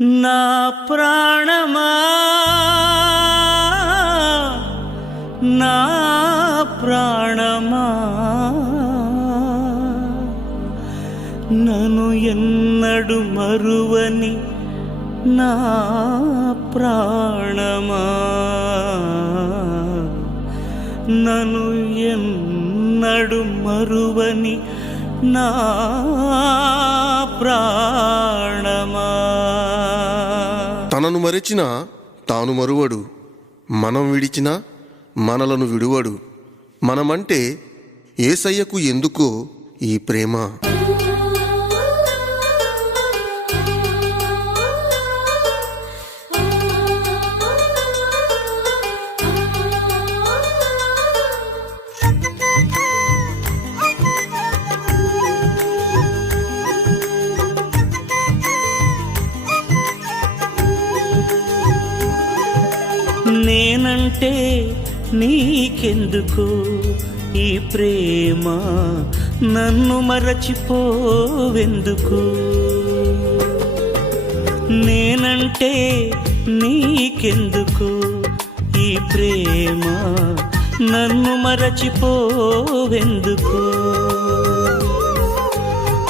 నా ప్రాణమా? నా ప్రాణమా? నను ఎన్నడు మరువని నా ప్రాణమా? నను ఎన్నడు మరువని నా ప్రాణమా? మరచిన తాను మరువడు. మనం విడిచిన మనలను విడువడు. మనమంటే ఏసయ్యకు ఎందుకో ఈ ప్రేమ? అంటే నీకెందుకు ఈ ప్రేమ? నన్ను మరచిపోవెందుకు? నేనంటే నీకెందుకు ఈ ప్రేమ? నన్ను మరచిపోవెందుకు?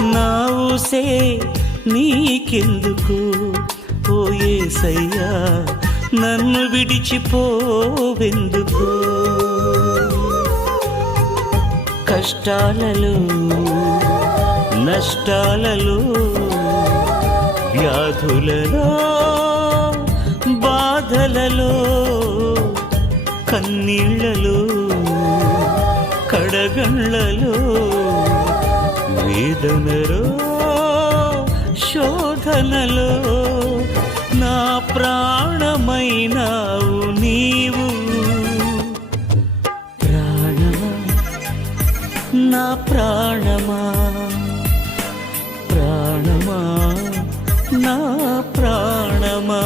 నా ఊసే నీకెందుకు? ఓ ఏసయ్యా నన్ను విడిచిపోవెందుకు? కష్టాలలో నష్టాలలో వ్యాధులలో బాధలలో కన్నీళ్ళలో కడగండ్లలో వేదనలో శోధనలో నా ప్రా ప్రాణమైనావు నీవు. ప్రాణమా? నా ప్రాణమా? ప్రాణమా? నా ప్రాణమా?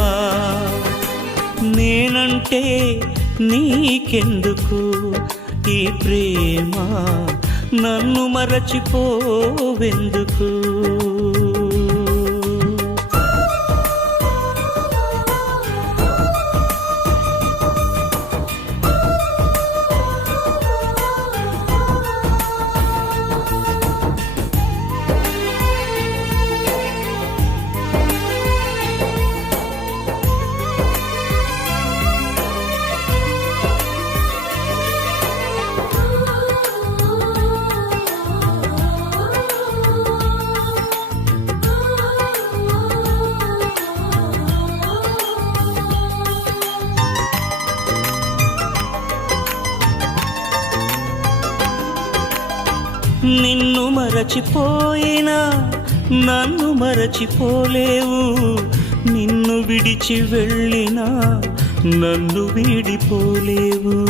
నేనంటే నీకెందుకు ఈ ప్రేమ? నన్ను మరచిపోవెందుకు? నిన్ను మరచిపోయినా? నన్ను మరచిపోలేవు. నిన్ను విడిచి వెళ్ళినా? నన్ను వీడిపోలేవు.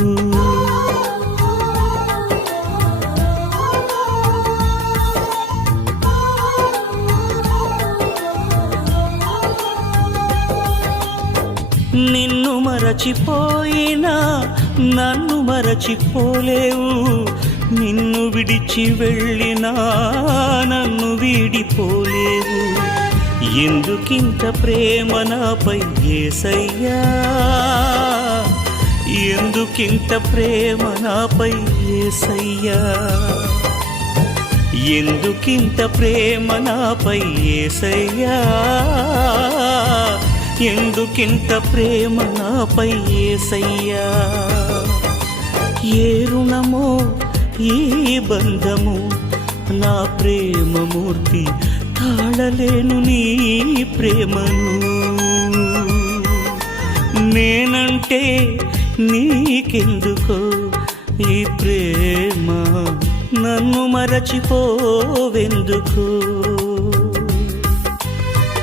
నిన్ను మరచిపోయినా? నన్ను మరచిపోలేవు. నిన్ను విడిచి వెళ్ళినా నన్ను వీడిపోలేవు ఎందుకింత ప్రేమ నాపై ఏసయ్యా? ఎందుకింత ప్రేమ నాపై ఏసయ్యా? ఎందుకింత ప్రేమ నాపై ఏసయ్యా? ఎందుకింత ప్రేమ నాపై ఏసయ్యా? ఏ రుణమో ఈ బంధము నా ప్రేమమూర్తి తాళలేను నీ ప్రేమను. నేనంటే నీకెందుకో ఈ ప్రేమ? నన్ను మరచిపోవెందుకు?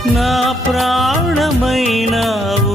నా ప్రాణమైనావు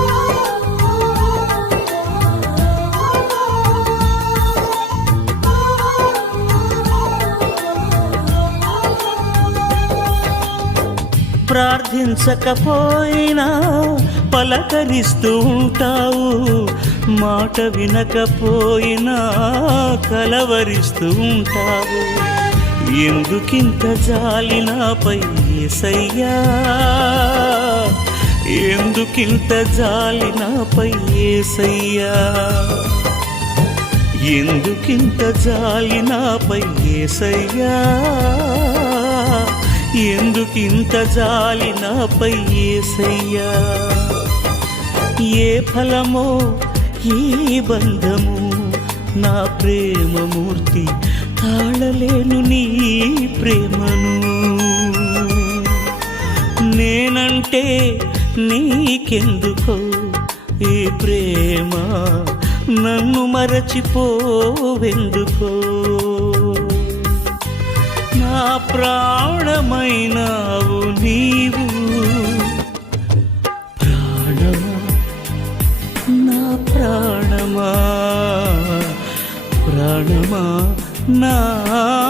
ప్రార్థించకపోయినా పలకరిస్తూ ఉంటావు. మాట వినకపోయినా కలవరిస్తూ ఉంటావు. ఎందుకింత జాలి నాపై ఏసయ్యా? ఎందుకింత జాలి నాపై ఏసయ్యా? ఎందుకింత జాలి నాపై ఏసయ్యా? ఎందుకింత జాలి నాపై ఏసయ్యా? ఏ ఫలమో ఈ బంధము నా ప్రేమమూర్తి తాళలేను నీ ప్రేమను. నేనంటే నీకెందుకో ఈ ప్రేమ? నన్ను మరచిపోవెందుకో? నా ప్రాణమైనావు నీవు. ప్రాణమా? నా ప్రాణమా? ప్రాణమా? నా